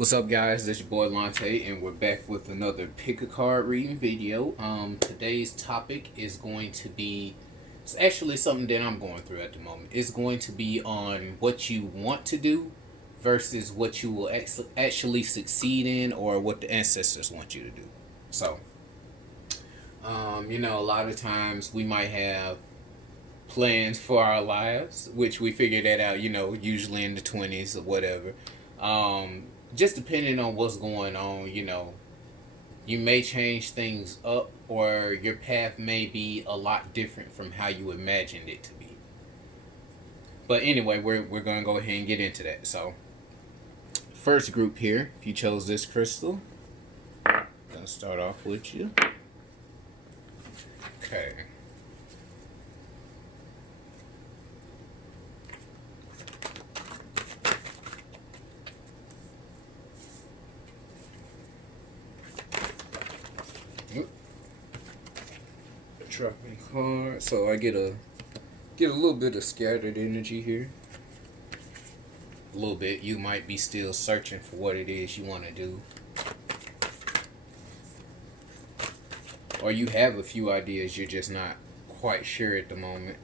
What's up, guys? This is your boy Lante, and we're back with another pick a card reading video. Today's topic is going to be, it's actually something that I'm going through at the moment. It's going to be on what you want to do versus what you will actually succeed in, or what the ancestors want you to do. So, a lot of times we might have plans for our lives, which we figure that out, usually in the 20s or whatever. Just depending on what's going on, you may change things up, or your path may be a lot different from how you imagined it to be. But anyway, we're going to go ahead and get into that. So, first group here, if you chose this crystal, I'm going to start off with you. Okay. Dropping card, so I get a little bit of scattered energy here. A little bit. You might be still searching for what it is you want to do, or you have a few ideas, you're just not quite sure at the moment.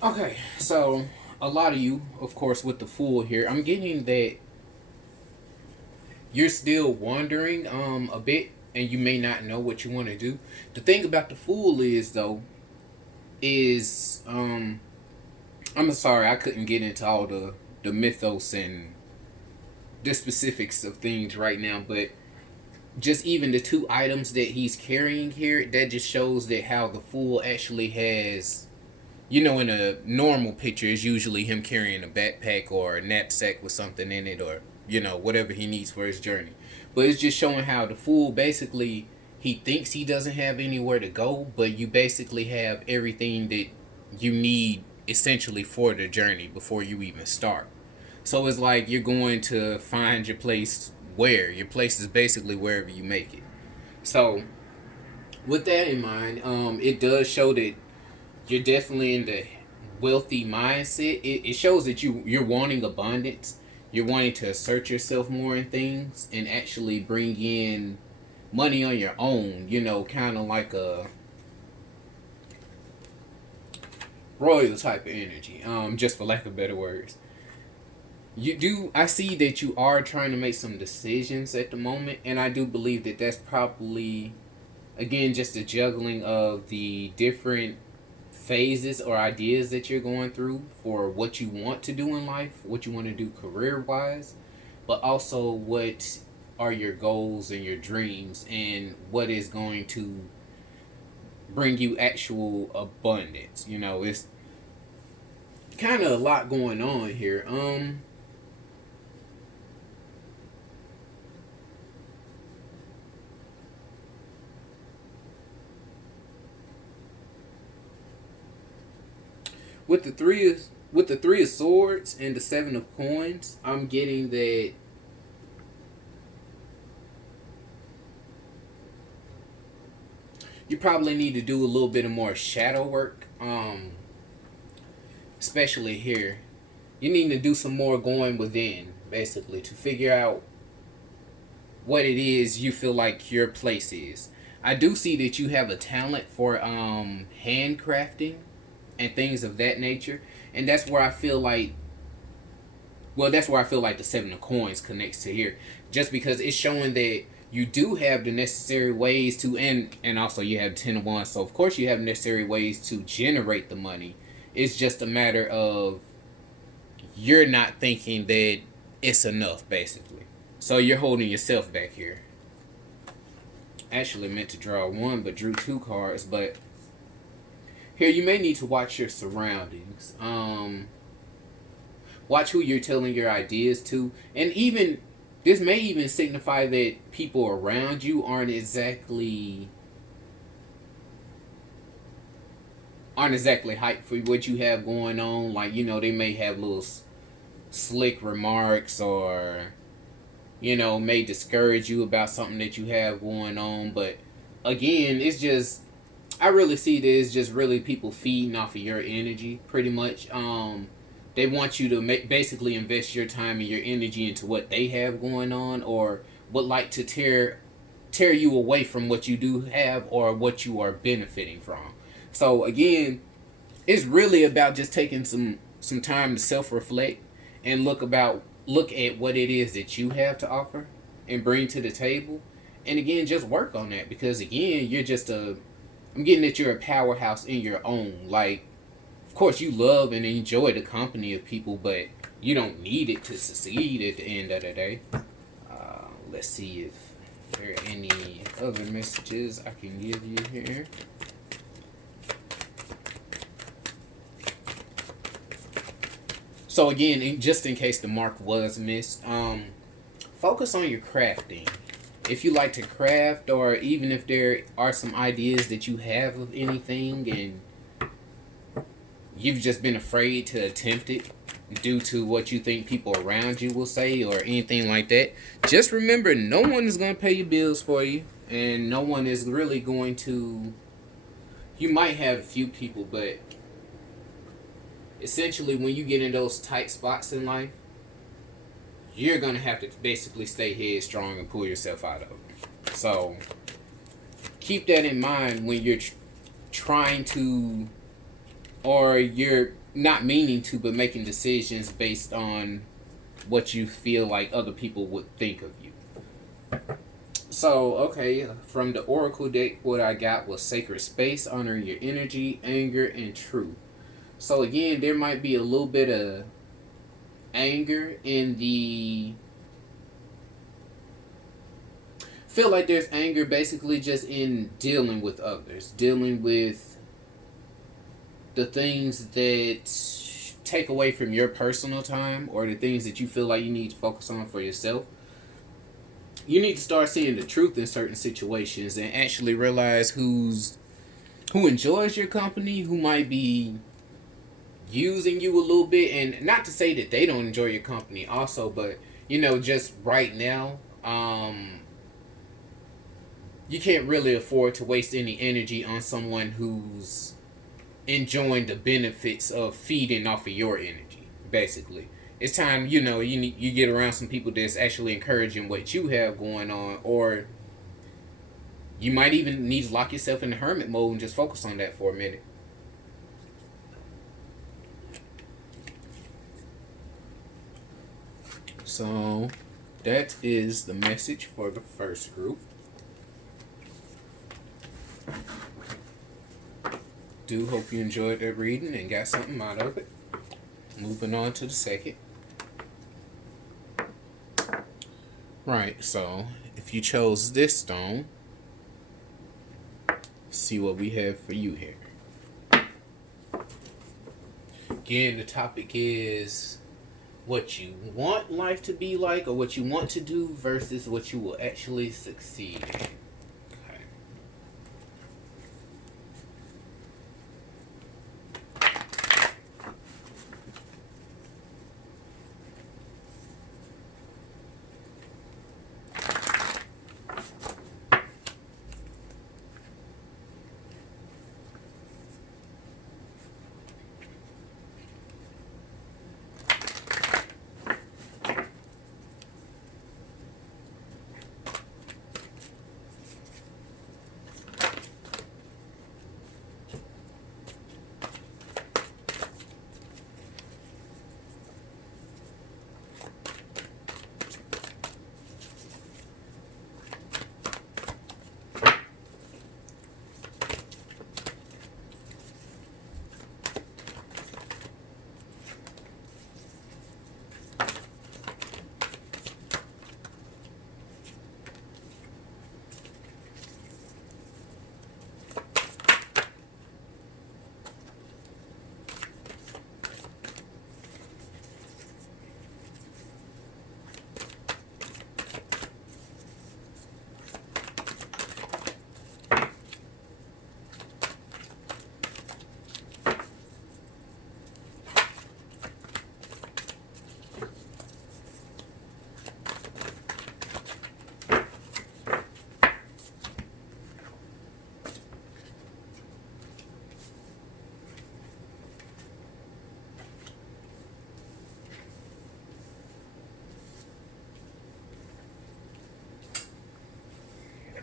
Okay, so a lot of you, of course, with the Fool here, I'm getting that you're still wondering a bit, and you may not know what you want to do. The thing about the Fool is, though, is I'm sorry I couldn't get into all the mythos and the specifics of things right now, but just even the two items that he's carrying here, that just shows that how the Fool actually has, in a normal picture, is usually him carrying a backpack or a knapsack with something in it, or, whatever he needs for his journey. But it's just showing how the Fool basically, he thinks he doesn't have anywhere to go, but you basically have everything that you need essentially for the journey before you even start. So it's like you're going to find your place where? Your place is basically wherever you make it. So, with that in mind, it does show that you're definitely in the wealthy mindset. It shows that you're wanting abundance. You're wanting to assert yourself more in things and actually bring in money on your own. Kind of like a royal type of energy. Just for lack of better words. I see that you are trying to make some decisions at the moment, and I do believe that that's probably, again, just a juggling of the different phases or ideas that you're going through for what you want to do in life, what you want to do career wise, but also what are your goals and your dreams, and what is going to bring you actual abundance. It's kind of a lot going on here. With the three of swords and the 7 of coins, I'm getting that you probably need to do a little bit of more shadow work. Especially here, you need to do some more going within, basically, to figure out what it is you feel like your place is. I do see that you have a talent for handcrafting and things of that nature, and that's where I feel like the 7 of coins connects to here, just because it's showing that you do have the necessary ways to, and also you have 10 of wands, so of course you have necessary ways to generate the money. It's just a matter of you're not thinking that it's enough, basically. So you're holding yourself back here. Actually meant to draw one, but drew two cards. But here, you may need to watch your surroundings. Watch who you're telling your ideas to, and even this may even signify that people around you aren't exactly hyped for what you have going on. Like, they may have little slick remarks, or may discourage you about something that you have going on. But again, it's just, I really see this just really people feeding off of your energy, pretty much. They want you to basically invest your time and your energy into what they have going on, or would like to tear you away from what you do have or what you are benefiting from. So again, it's really about just taking some time to self reflect and look at what it is that you have to offer and bring to the table, and again, just work on that, because again, I'm getting that you're a powerhouse in your own. Like, of course, you love and enjoy the company of people, but you don't need it to succeed at the end of the day. Let's see if there are any other messages I can give you here. So again, just in case the mark was missed, focus on your crafting. If you like to craft, or even if there are some ideas that you have of anything and you've just been afraid to attempt it due to what you think people around you will say or anything like that, just remember, no one is going to pay your bills for you, and no one is really going to. You might have a few people, but essentially when you get in those tight spots in life, you're going to have to basically stay headstrong and pull yourself out of it. So keep that in mind when you're trying to, or you're not meaning to, but making decisions based on what you feel like other people would think of you. So, okay, from the Oracle deck, what I got was Sacred Space, honoring your energy, anger, and truth. So again, there might be a little bit of anger in the... feel like there's anger basically just in dealing with others, dealing with the things that take away from your personal time, or the things that you feel like you need to focus on for yourself. You need to start seeing the truth in certain situations and actually realize who enjoys your company, who might be using you a little bit. And not to say that they don't enjoy your company also, but just right now, you can't really afford to waste any energy on someone who's enjoying the benefits of feeding off of your energy, basically. It's time, you get around some people that's actually encouraging what you have going on, or you might even need to lock yourself in the hermit mode and just focus on that for a minute. So that is the message for the first group. Do hope you enjoyed that reading and got something out of it. Moving on to the second. Right, so if you chose this stone, see what we have for you here. Again, the topic is what you want life to be like, or what you want to do versus what you will actually succeed in.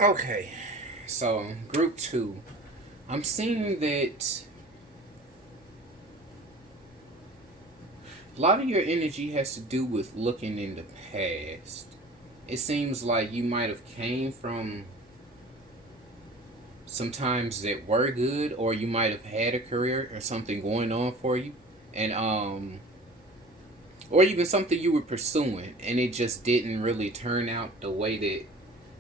Okay, so group two. I'm seeing that a lot of your energy has to do with looking in the past. It seems like you might have came from some times that were good, or you might have had a career or something going on for you, and or even something you were pursuing, and it just didn't really turn out the way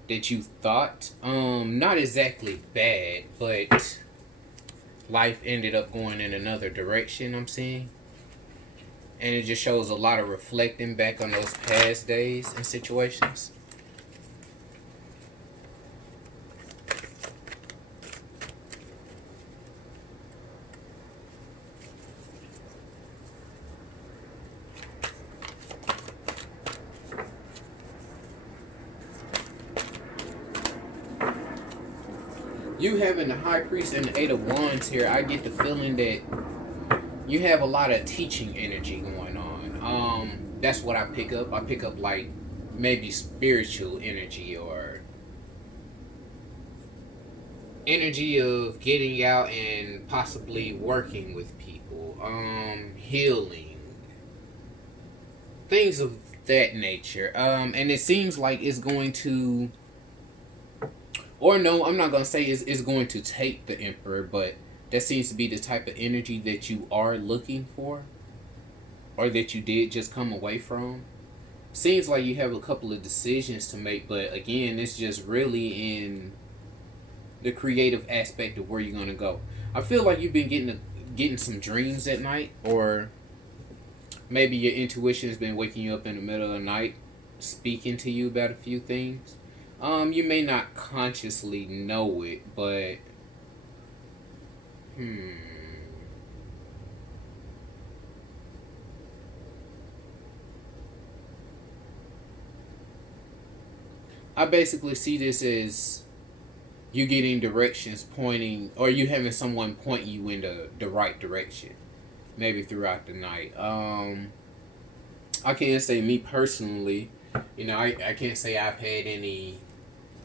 that you thought. Not exactly bad, but life ended up going in another direction. I'm seeing, and it just shows a lot of reflecting back on those past days and situations. You having the High Priest and the Eight of Wands here, I get the feeling that you have a lot of teaching energy going on. That's what I pick up. I pick up like maybe spiritual energy, or energy of getting out and possibly working with people, healing, things of that nature. And it seems like it's going to, or no, I'm not gonna say it's going to take the Emperor, but that seems to be the type of energy that you are looking for, or that you did just come away from. Seems like you have a couple of decisions to make, but again, it's just really in the creative aspect of where you're gonna go. I feel like you've been getting some dreams at night, or maybe your intuition has been waking you up in the middle of the night, speaking to you about a few things. You may not consciously know it, but hmm. I basically see this as you getting directions pointing, or you having someone point you in the right direction, maybe throughout the night. I can't say me personally, I can't say I've had any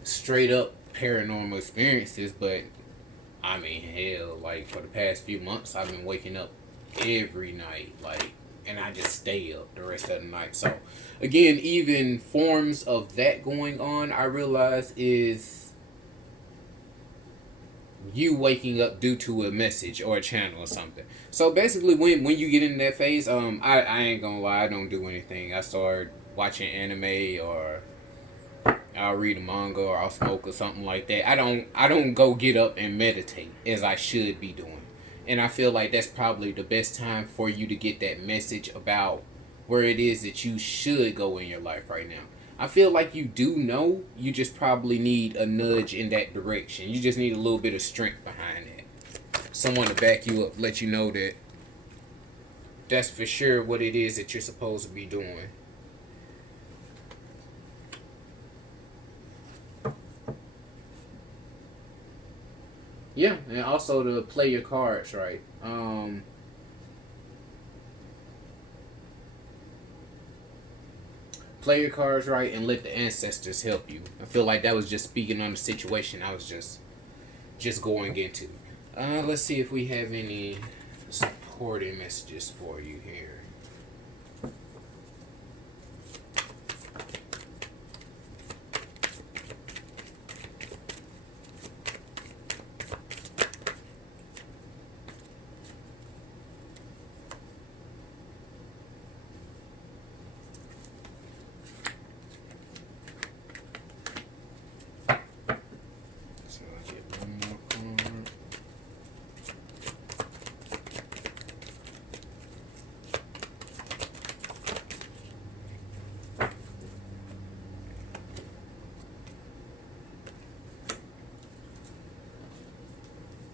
straight up paranormal experiences, but I mean, hell, like for the past few months, I've been waking up every night, like, and I just stay up the rest of the night. So, again, even forms of that going on, I realize is you waking up due to a message or a channel or something. So basically, when you get in that phase, I ain't gonna lie, I don't do anything. I start watching anime, or I'll read a manga, or I'll smoke or something like that. I don't go get up and meditate as I should be doing. And I feel like that's probably the best time for you to get that message about where it is that you should go in your life right now. I feel like you do know, you just probably need a nudge in that direction. You just need a little bit of strength behind that. Someone to back you up, let you know that that's for sure what it is that you're supposed to be doing. Yeah, and also to play your cards right. Play your cards right and let the ancestors help you. I feel like that was just speaking on the situation I was just going into. Let's see if we have any supporting messages for you here. So I'll get one more card.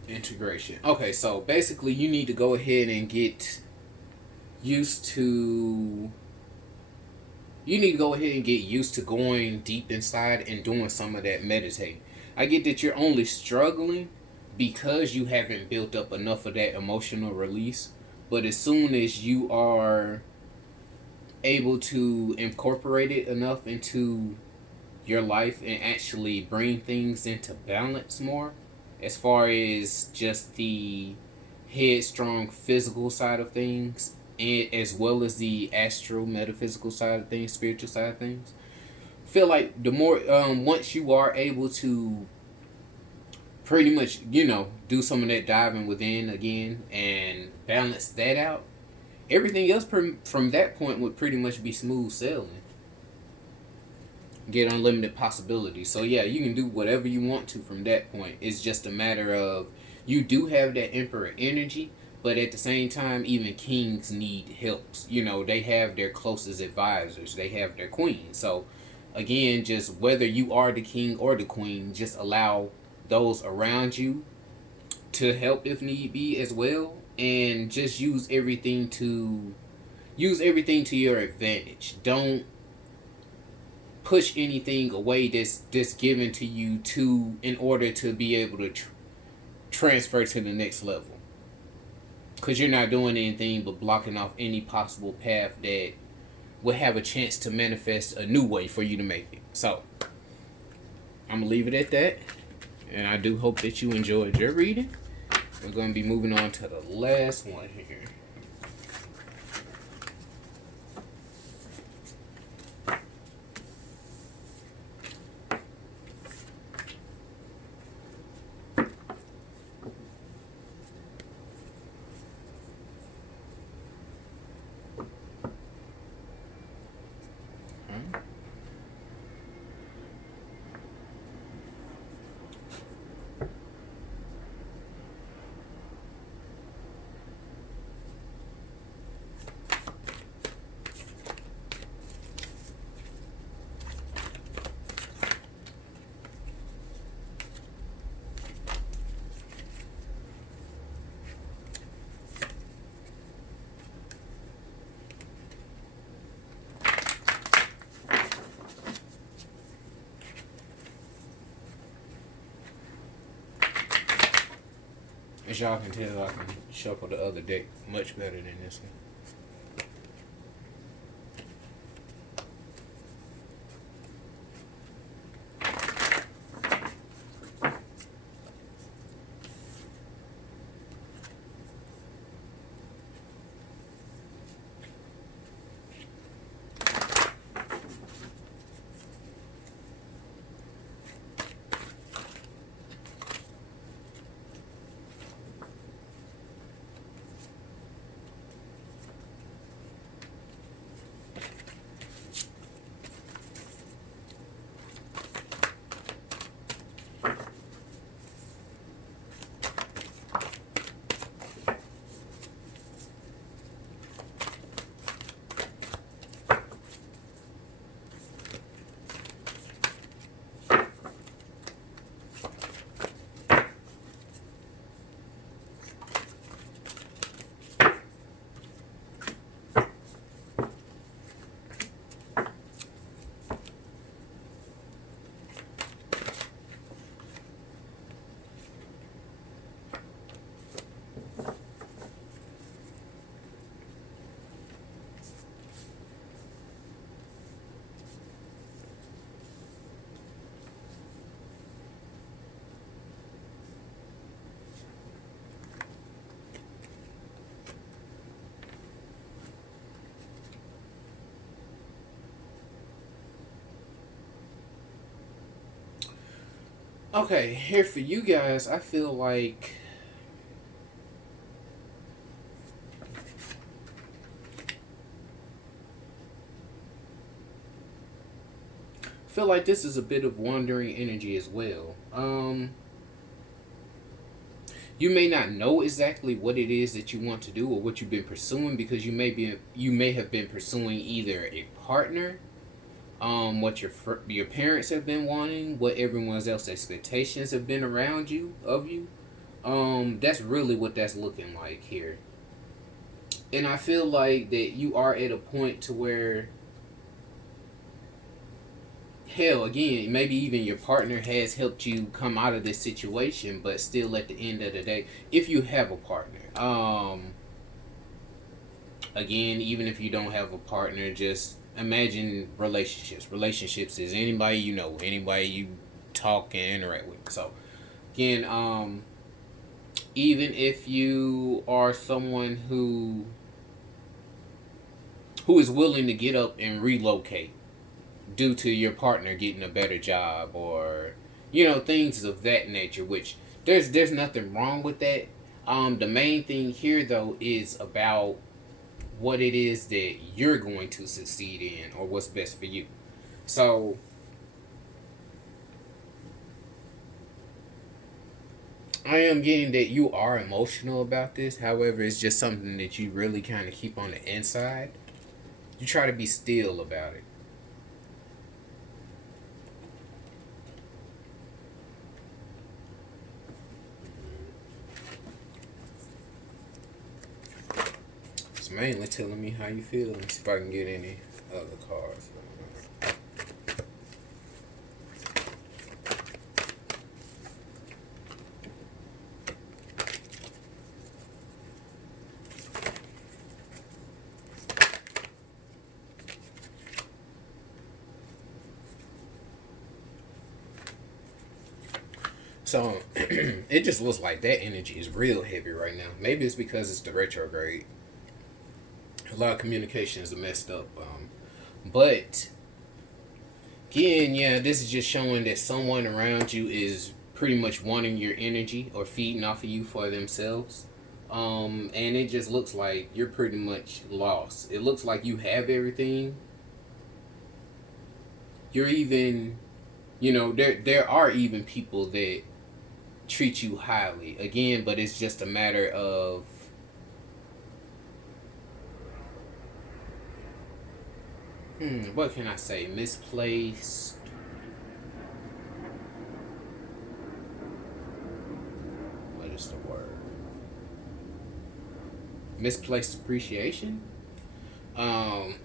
Integration. Okay, so basically you need to go ahead and get used to you need to go ahead and get used to going deep inside and doing some of that meditating. I get that you're only struggling because you haven't built up enough of that emotional release, but as soon as you are able to incorporate it enough into your life and actually bring things into balance more, as far as just the headstrong physical side of things, and as well as the astral metaphysical side of things, spiritual side of things. Feel like the more once you are able to pretty much, do some of that diving within again and balance that out, everything else from that point would pretty much be smooth sailing. Get unlimited possibilities. So yeah, you can do whatever you want to from that point. It's just a matter of, you do have that emperor energy, but at the same time, even kings need helps. They have their closest advisors. They have their queen. So again, just whether you are the king or the queen, just allow those around you to help if need be as well, and just use everything to your advantage. Don't push anything away that's given to you in order to be able to transfer to the next level, because you're not doing anything but blocking off any possible path that would have a chance to manifest a new way for you to make it. So I'm gonna leave it at that, and I do hope that you enjoyed your reading. We're going to be moving on to the last one here. As y'all can tell, I can shuffle the other deck much better than this one. Okay, here for you guys, I feel like this is a bit of wandering energy as well. You may not know exactly what it is that you want to do or what you've been pursuing, because you may have been pursuing either a partner, what your parents have been wanting, what everyone else's expectations have been around you of you. That's really what that's looking like here. And I feel like that you are at a point to where, hell, again, maybe even your partner has helped you come out of this situation, but still at the end of the day, if you have a partner, Again, even if you don't have a partner, just imagine relationships. Relationships is anybody you know, anybody you talk and interact with. So again, even if you are someone who is willing to get up and relocate due to your partner getting a better job, or things of that nature, which there's nothing wrong with that. The main thing here though is about what it is that you're going to succeed in, or what's best for you. So I am getting that you are emotional about this. However, it's just something that you really kind of keep on the inside. You try to be still about it. It's mainly telling me how you feel. Let me see if I can get any other cards. So it just looks like that energy is real heavy right now. Maybe it's because it's the retrograde. A lot of communications are messed up. But again, yeah, this is just showing that someone around you is pretty much wanting your energy or feeding off of you for themselves. And it just looks like you're pretty much lost. It looks like you have everything. You're even, there are even people that treat you highly again, but it's just a matter of what can I say? Misplaced. What is the word? Misplaced appreciation. Um,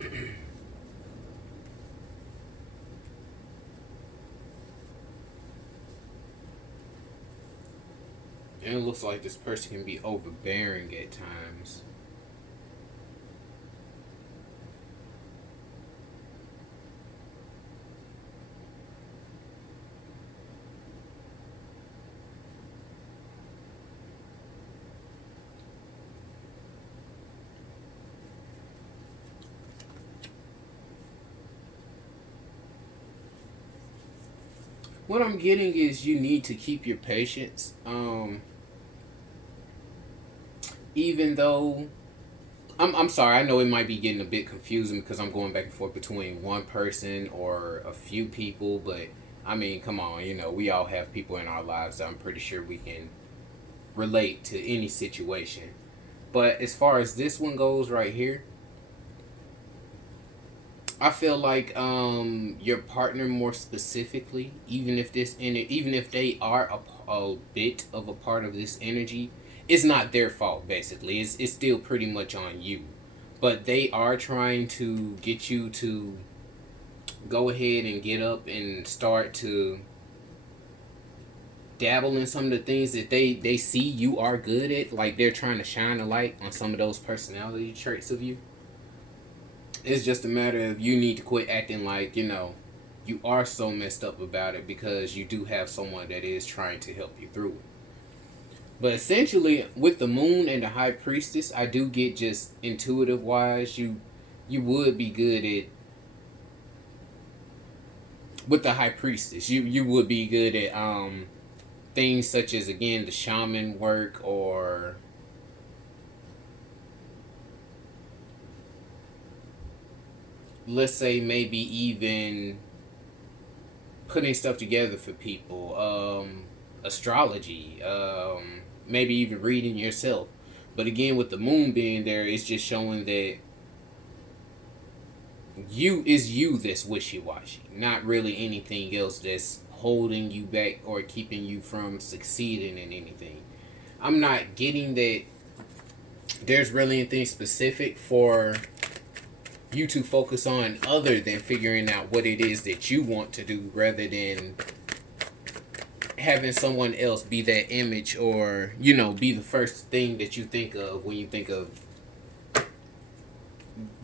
and it looks like this person can be overbearing at times. What I'm getting is you need to keep your patience. Even though I'm sorry, I know it might be getting a bit confusing because I'm going back and forth between one person or a few people, but I mean, come on, we all have people in our lives that I'm pretty sure we can relate to any situation. But as far as this one goes right here, I feel like your partner more specifically, even if they are a bit of a part of this energy, it's not their fault basically. It's still pretty much on you. But they are trying to get you to go ahead and get up and start to dabble in some of the things that they see you are good at. Like they're trying to shine a light on some of those personality traits of you. It's just a matter of you need to quit acting like, you are so messed up about it, because you do have someone that is trying to help you through it. But essentially, with the moon and the high priestess, I do get just intuitive wise, you would be good at, with the high priestess, you would be good at things such as, again, the shaman work, or let's say maybe even putting stuff together for people, astrology, maybe even reading yourself. But again, with the moon being there, it's just showing that you that's wishy-washy, not really anything else that's holding you back or keeping you from succeeding in anything. I'm not getting that there's really anything specific for you to focus on other than figuring out what it is that you want to do, rather than having someone else be that image, or be the first thing that you think of when you think of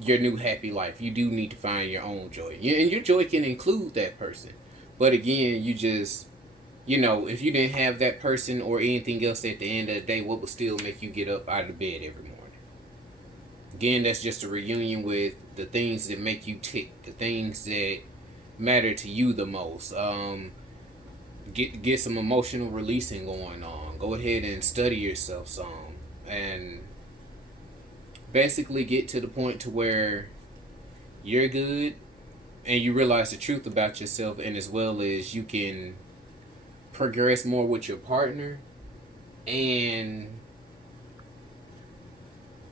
your new happy life. You do need to find your own joy. And your joy can include that person. But again, you just, if you didn't have that person or anything else at the end of the day, what would still make you get up out of bed every morning? Again, that's just a reunion with the things that make you tick, the things that matter to you the most. Get some emotional releasing going on. Go ahead and study yourself some, and basically get to the point to where you're good and you realize the truth about yourself, and as well as you can progress more with your partner and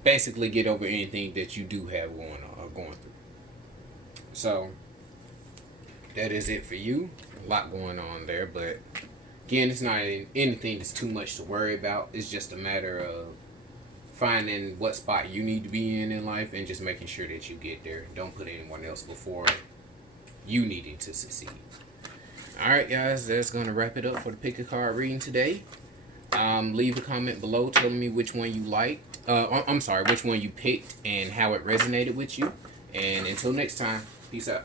basically get over anything that you do have going through. So that is it for you. A lot going on there, but again, it's not anything that's too much to worry about. It's just a matter of finding what spot you need to be in life and just making sure that you get there. Don't put anyone else before you needing to succeed. Alright guys, that's going to wrap it up for the pick a card reading today. Leave a comment below telling me which one you liked. Which one you picked and how it resonated with you. And until next time, peace out.